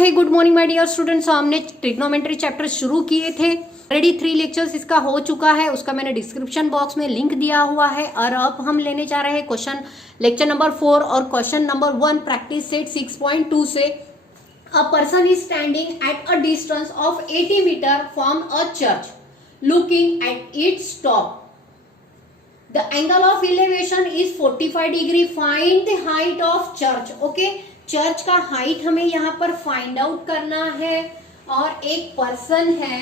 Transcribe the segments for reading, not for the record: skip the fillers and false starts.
Hey good morning my dear students. हमने trigonometry chapter शुरू किए थे, ऑलरेडी 3 लेक्चर्स इसका हो चुका है, उसका मैंने डिस्क्रिप्शन बॉक्स में लिंक दिया हुआ है। और अब हम लेने जा रहे हैं क्वेश्चन लेक्चर नंबर 4 और क्वेश्चन नंबर 1 प्रैक्टिस सेट 6.2 से। A person is standing at a distance of 80 meter from a church looking at its top. The angle of elevation is 45 degree. Find the height of church. Okay, church का height हमें यहाँ पर find out करना है। और एक person है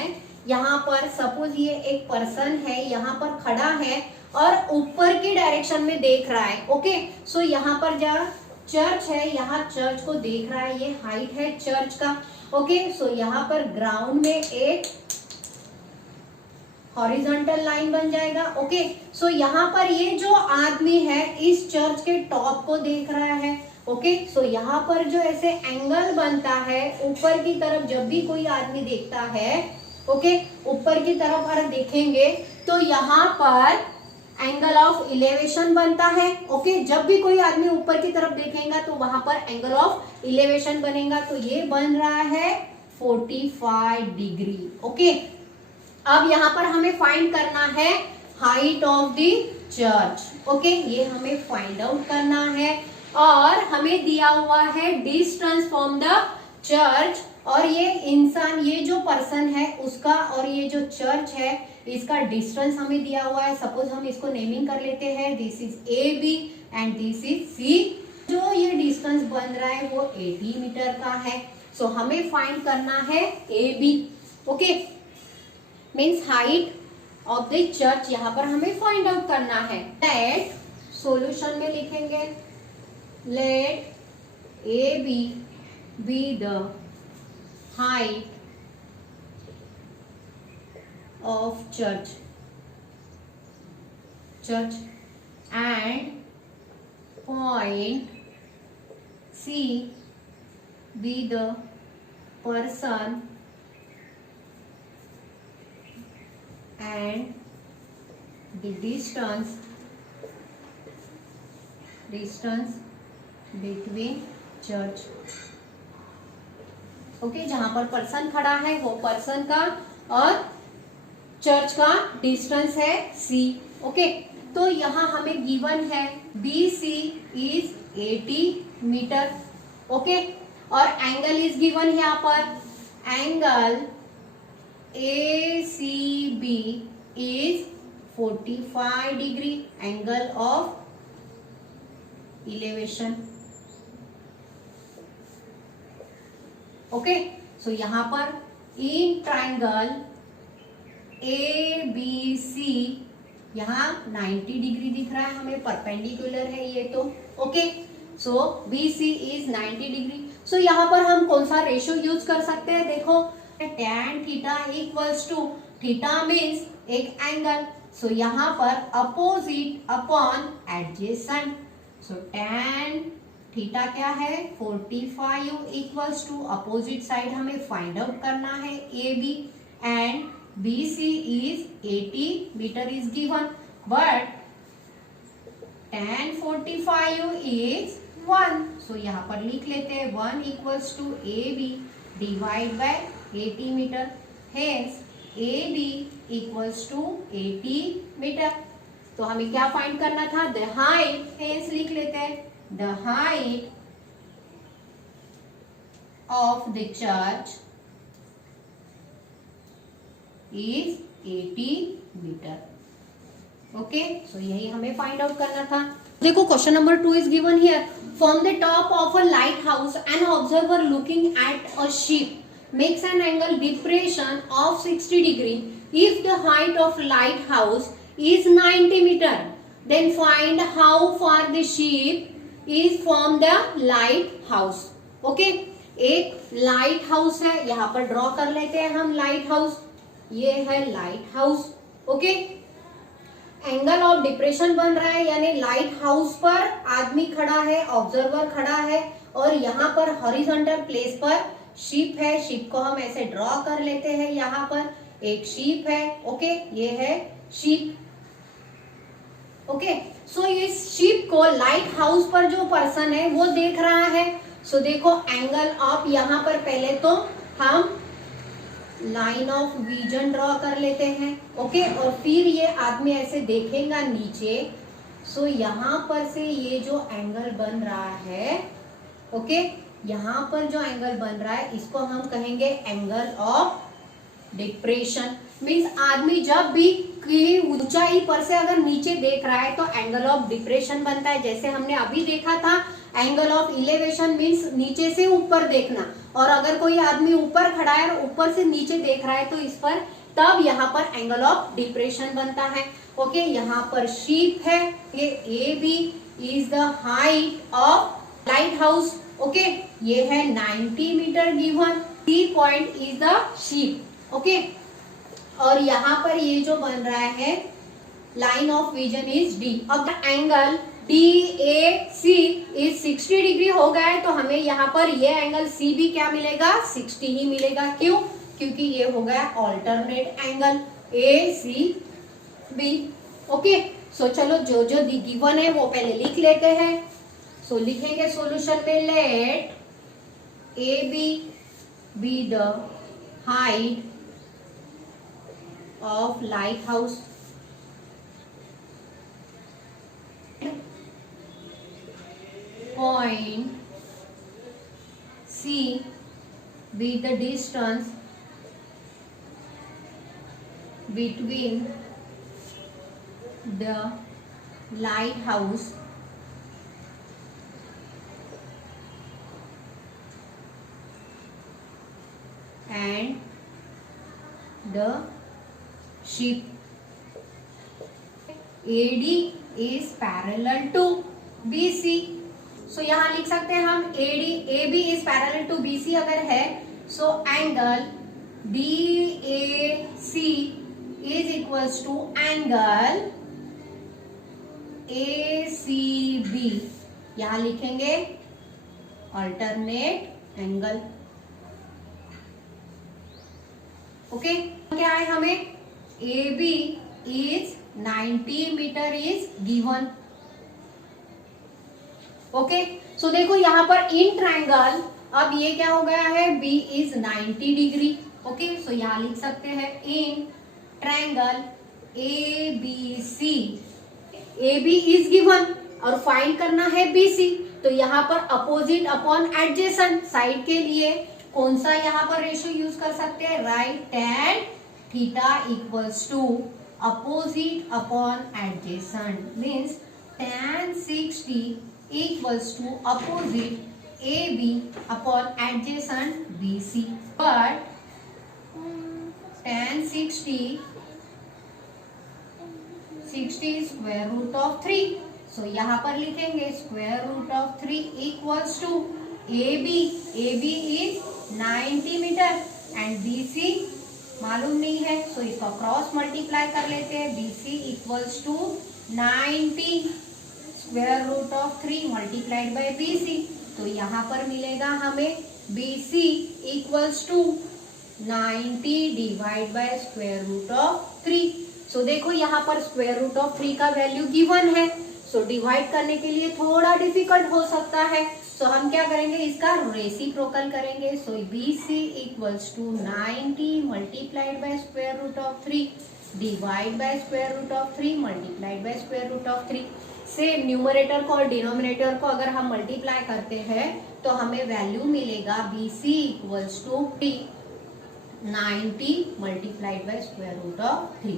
यहाँ पर, सपोज ये एक पर्सन है यहाँ पर खड़ा है और ऊपर की डायरेक्शन में देख रहा है। ओके, सो यहाँ पर जहाँ चर्च है यहाँ चर्च को देख रहा है, ये हाइट है चर्च का। ओके, सो यहाँ पर ग्राउंड में एक हॉरिजॉन्टल लाइन बन जाएगा। ओके, सो यहाँ पर ये जो आदमी है इस चर्च के टॉप को देख रहा है। ओके, सो यहाँ पर जो ऐसे एंगल बनता है ऊपर की तरफ, जब भी कोई आदमी देखता है, ओके, ऊपर की तरफ अगर देखेंगे तो यहाँ पर एंगल ऑफ इलेवेशन बनता है। ओके, जब भी कोई आदमी ऊपर की तरफ देखेगा तो वहां पर एंगल ऑफ इलेवेशन बनेगा। तो ये बन रहा है 45 डिग्री। ओके, अब यहाँ पर हमें फाइंड करना है height of the church. Okay, ये हमें फाइंड आउट करना है और हमें दिया हुआ है डिस्टेंस फ्रॉम द चर्च। और ये इंसान, ये जो पर्सन है उसका और ये जो चर्च है इसका डिस्टेंस हमें दिया हुआ है। सपोज हम इसको नेमिंग कर लेते हैं, this is A B and this is C. जो ये डिस्टेंस बन रहा है वो 80 मीटर का है। सो हमें फाइंड करना है A B. Okay, means height of the church यहाँ पर हमें फाइंड आउट करना है। लेट सॉल्यूशन में लिखेंगे, let A B the height of church and point C be the person and the distance between church। Okay, जहां पर person खड़ा है वो पर्सन का और चर्च का डिस्टेंस है c। ओके, तो यहाँ हमें गिवन है BC इज 80 मीटर। ओके, और एंगल इज गिवन यहाँ पर, angle ACB is 45 degree, angle of elevation। Okay, so यहाँ पर इन ट्राइंगल ABC यहाँ 90 डिग्री दिख रहा है हमें, परपेंडिकुलर है ये तो। Okay, so BC is 90 degree. So यहाँ पर हम कौन सा रेशियो यूज कर सकते हैं, देखो tan theta equals to, theta means एक एंगल, सो यहाँ पर opposite upon adjacent. So tan theta क्या है 45 इक्वल्स टू अपोजिट साइड हमें फाइंड आउट करना है AB and BC is 80 meter is given, but tan 45 is 1। So यहाँ पर लिख लेते हैं 1 equals to AB divide by 80 meter, hence AB equals to 80 meter. तो हमें क्या फाइंड करना था, द हाइट, हेंस लिख लेते हैं the height of the church is 80 metre. Okay, so यही हमें फाइंड आउट करना था। देखो question number 2 is given here, from the top of a lighthouse an observer looking at a ship makes an angle depression of 60 degree if the height of lighthouse is 90 meter, then find how far the ship is from the lighthouse। Okay, एक light house है, यहाँ पर draw कर लेते हैं हम light house, ये है light house. Okay, angle of depression बन रहा है, यानी लाइट हाउस पर आदमी खड़ा है, ऑब्जर्वर खड़ा है, और यहाँ पर हॉरिजॉन्टल प्लेस पर शिप है। शिप को हम ऐसे ड्रॉ कर लेते हैं, यहाँ पर एक शिप है। ओके, ये है शिप। ओके, सो इस शिप को लाइट हाउस पर जो पर्सन है वो देख रहा है। सो देखो एंगल ऑफ, यहाँ पर पहले तो हम लाइन ऑफ विजन ड्रॉ कर लेते हैं, ओके। और फिर ये आदमी ऐसे देखेगा नीचे, सो यहाँ पर से ये जो एंगल बन रहा है, ओके, यहाँ पर जो एंगल बन रहा है इसको हम कहेंगे एंगल ऑफ डिप्रेशन। मीन्स आदमी जब भी की ऊंचाई पर से अगर नीचे देख रहा है तो एंगल ऑफ डिप्रेशन बनता है। जैसे हमने अभी देखा था एंगल ऑफ इलेवेशन मीन्स नीचे से ऊपर देखना, और अगर कोई आदमी ऊपर खड़ा है और ऊपर से नीचे देख रहा है तो इस पर, तब यहाँ पर एंगल ऑफ डिप्रेशन बनता है, ओके। यहाँ पर शीप है, ये A B is the height of light house, okay. ये है 90 metre given, C point is the ship, okay. और यहाँ पर ये जो बन रहा है line of vision is D. अब the angle DAC is 60 degree हो गया है, तो हमें यहाँ पर ये एंगल CB क्या मिलेगा, 60 ही मिलेगा। क्यों? क्योंकि ये हो गया ऑल्टरनेट एंगल ACB, ओके। सो चलो जो जो गिवन है वो पहले लिख लेते हैं। सो लिखेंगे सॉल्यूशन में, let AB be the height of light house, point C be the distance between the lighthouse and the ship. AD is parallel to BC, so यहाँ लिख सकते हैं हम AB is parallel to BC अगर है, so angle DAC is equals to angle ACB। यहाँ लिखेंगे alternate angle, okay. क्या है हमें, AB is 90 metre is given, okay. So देखो यहाँ पर इन ट्रायंगल, अब ये क्या हो गया है, B is 90 degree, okay. So यहाँ लिख सकते हैं in triangle ABC, AB is given और फाइंड करना है BC, तो यहाँ पर अपोजिट अपॉन एडजेसेंट साइड के लिए कौन सा यहाँ पर रेशियो यूज कर सकते हैं, right tan theta equals to opposite upon adjacent, means tan 60 equals to opposite AB upon adjacent BC, but tan 60 square root of 3, so यहाँ पर लिखेंगे square root of 3 equals to AB is 90 meter and BC मालूम नहीं है, so इसका cross multiply कर लेते हैं, BC equals to 90 square root of 3 multiplied by BC, तो यहाँ पर मिलेगा हमें BC equals to 90 divide by square root of 3। So देखो यहाँ पर स्क्वायर रूट ऑफ 3 का वैल्यू गिवन है, सो डिवाइड करने के लिए थोड़ा डिफिकल्ट हो सकता है, सो हम क्या करेंगे, इसका रेसिप्रोकल करेंगे। So BC equals to 90 multiplied by square root of 3 divide by square root of 3 multiplied by square root of 3। से न्यूमरेटर को और डिनोमिनेटर को अगर हम मल्टीप्लाई करते हैं तो हमें वैल्यू मिलेगा BC equals to 90 multiplied by square root of 3।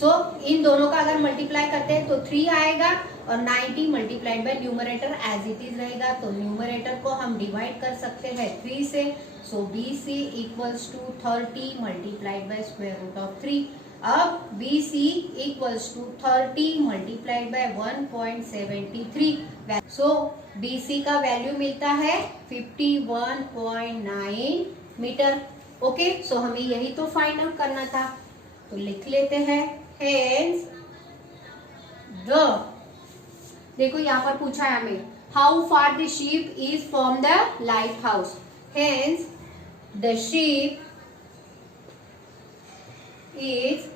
So इन दोनों का अगर मल्टीप्लाई करते हैं तो 3 आएगा और 90 multiplied by numerator as it is रहेगा, तो न्यूमरेटर को हम डिवाइड कर सकते हैं 3 से। So BC equals to 30 multiplied by square root of 3। अब BC equals to 30 multiplied by 1.73, so BC का वैल्यू मिलता है 51.9 मीटर, ओके। सो हमें यही तो फाइंड आउट करना था, तो लिख लेते हैं हेंस द, देखो यहाँ पर पूछा है हमें how far the ship is from the lighthouse, hence the ship is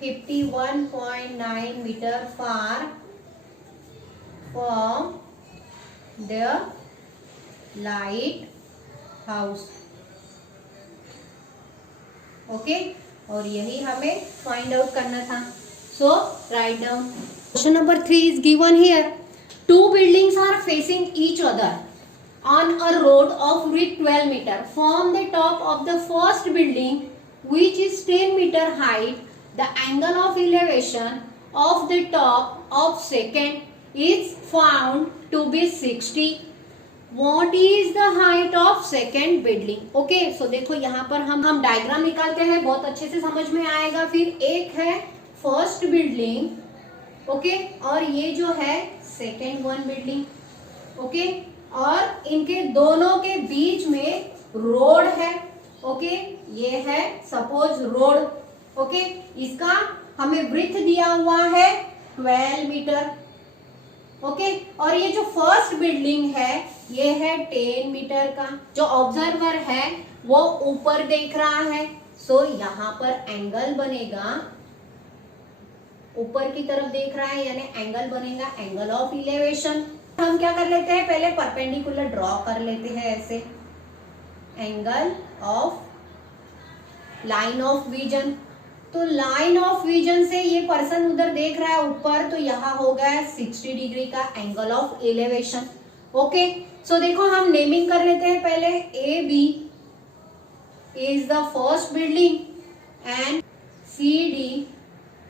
51.9 meter far from the lighthouse. Okay, और यही हमें फाइंड आउट करना था। So write down. Question number 3 is given here. Two buildings are facing each other on a road of width 12 meter. From the top of the first building, which is 10 meter height, the angle of elevation of the top of second is found to be 60. What is the height of second building? Okay, so देखो यहाँ पर हम diagram निकालते हैं, बहुत अच्छे से समझ में आएगा। फिर एक है फर्स्ट बिल्डिंग, ओके, और ये जो है सेकेंड वन बिल्डिंग। ओके, और इनके दोनों के बीच में रोड है। ओके, ये है सपोज रोड। ओके, इसका हमें ब्रीथ दिया हुआ है 12 मीटर। ओके, और ये जो फर्स्ट बिल्डिंग है ये है 10 मीटर का। जो ऑब्जर्वर है वो ऊपर देख रहा है, सो यहाँ पर एंगल बनेगा, ऊपर की तरफ देख रहा है यानी एंगल बनेगा एंगल ऑफ इलेवेशन। हम क्या कर लेते हैं, पहले परपेंडिकुलर ड्रॉ कर लेते हैं ऐसे, angle of line of vision. तो लाइन ऑफ विजन से ये पर्सन उधर देख रहा है ऊपर, तो यहाँ हो गया 60 डिग्री का angle of elevation. Okay, so देखो हम नेमिंग कर लेते हैं पहले। A B is the first building and C D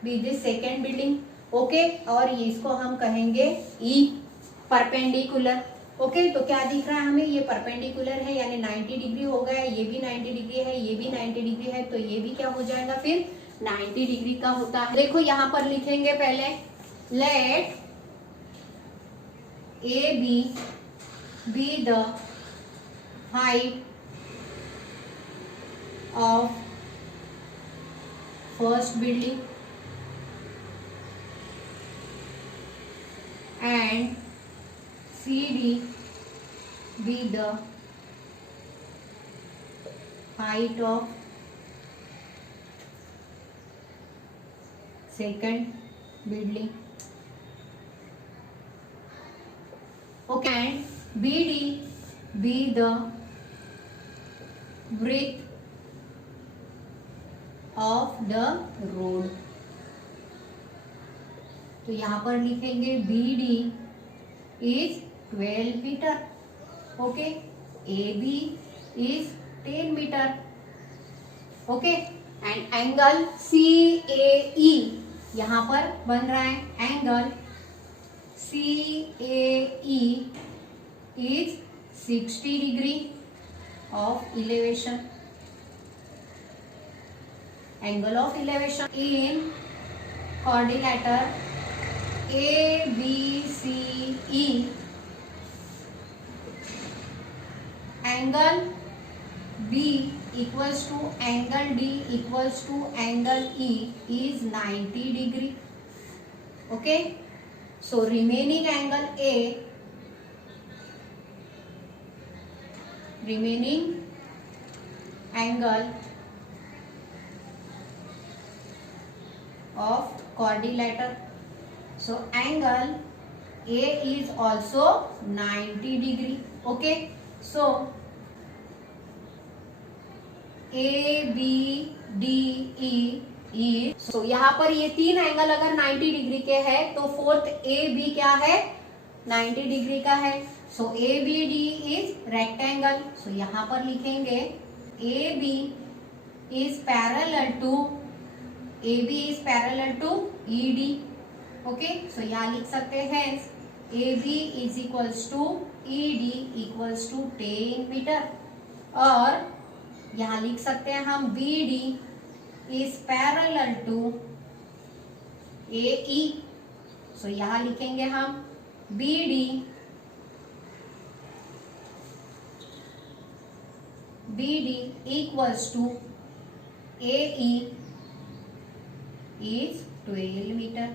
be the second building. Okay, और इसको हम कहेंगे ई, परपेंडिकुलर। ओके, तो क्या दिख रहा है हमें, ये परपेंडिकुलर है यानी 90 डिग्री हो गया, ये भी 90 डिग्री है, ये भी 90 डिग्री है, तो ये भी क्या हो जाएगा फिर 90 डिग्री का होता है। देखो यहाँ पर लिखेंगे पहले, let A B the height of first building and CD be the height of second building. Okay, and BD be the width of the road. तो यहाँ पर लिखेंगे BD is 12 metre. Okay, AB is 10 metre. Okay, and angle CAE यहाँ पर बन रहा है, angle CAE is 60 degree of elevation. Angle of elevation in quadrilateral A B C E, angle B equals to angle D equals to angle E is 90 degree. Okay, so remaining angle A, remaining angle of quadrilateral. So angle A is also 90 degree. Okay, so A B D E E, so यहाँ पर ये तीन angle अगर 90 degree के हैं तो fourth A B क्या है 90 डिग्री का है। So A B D is rectangle. So यहाँ पर लिखेंगे A B is parallel to E D. Okay, so यहाँ लिख सकते हैं A B is equals to E D equals to 10 metre, और यहाँ लिख सकते हैं हम B D is parallel to A E. So यहाँ लिखेंगे हम B D equals to A E is 12 metre.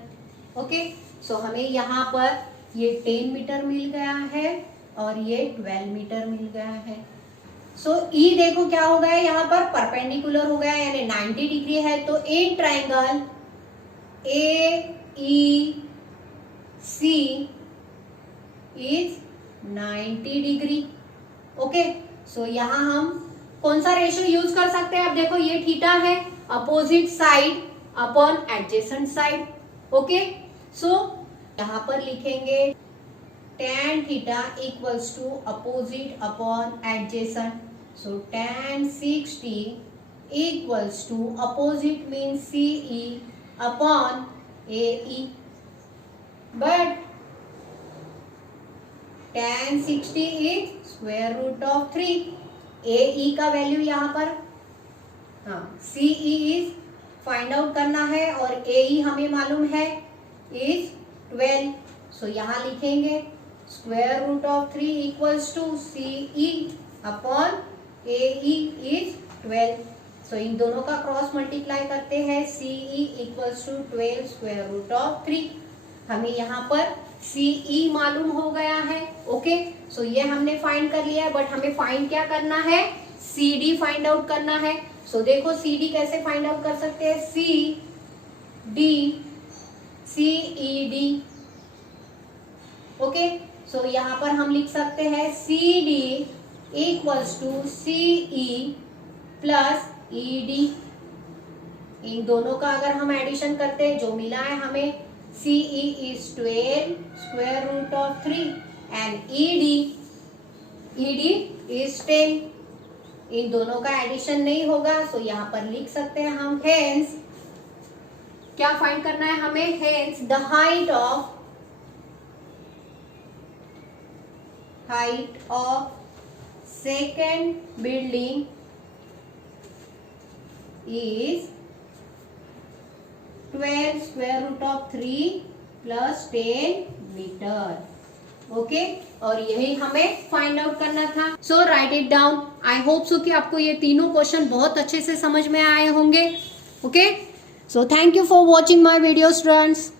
Okay, so हमें यहाँ पर ये 10 मीटर मिल गया है और ये 12 मीटर मिल गया है। सो ई देखो क्या हो गया, यहाँ पर परपेंडिकुलर हो गया यानी 90 डिग्री है, तो in triangle A E C is 90 degree. Okay, so यहाँ हम कौन सा रेशियो यूज कर सकते हैं? अब देखो ये थीटा है, opposite side upon adjacent side. Okay, so यहाँ पर लिखेंगे tan theta equals to opposite upon adjacent. So tan 60 equals to opposite mean CE upon AE, but tan 60 is square root of 3। AE का value यहाँ पर, हाँ, CE is find out करना है और AE हमें मालूम है इज 12। सो यहाँ लिखेंगे square root of 3 equals to CE upon AE is 12। So इन दोनों का क्रॉस मल्टीप्लाई करते हैं, CE equals to 12 square root of 3। हमें यहाँ पर CE मालूम हो गया है। ओके, सो ये हमने फाइंड कर लिया है, बट हमें फाइंड क्या करना है? CD फाइंड आउट करना है। सो देखो CD कैसे फाइंड आउट कर सकते हैं? CD CED। ओके, सो यहाँ पर हम लिख सकते हैं CD equals to CE plus ED। इन दोनों का अगर हम एडिशन करते हैं, जो मिला है हमें CE is 12 square root of 3 and ED is 10। इन दोनों का एडिशन नहीं होगा, सो यहाँ पर लिख सकते हैं हम हेंस क्या फाइंड करना है हमें? Hence the height of second building is 12 square root of 3 plus 10 metre. Okay, और यही हमें फाइंड आउट करना था। So write it down. I hope so कि आपको ये तीनों क्वेश्चन बहुत अच्छे से समझ में आए होंगे। Okay, so thank you for watching my video students.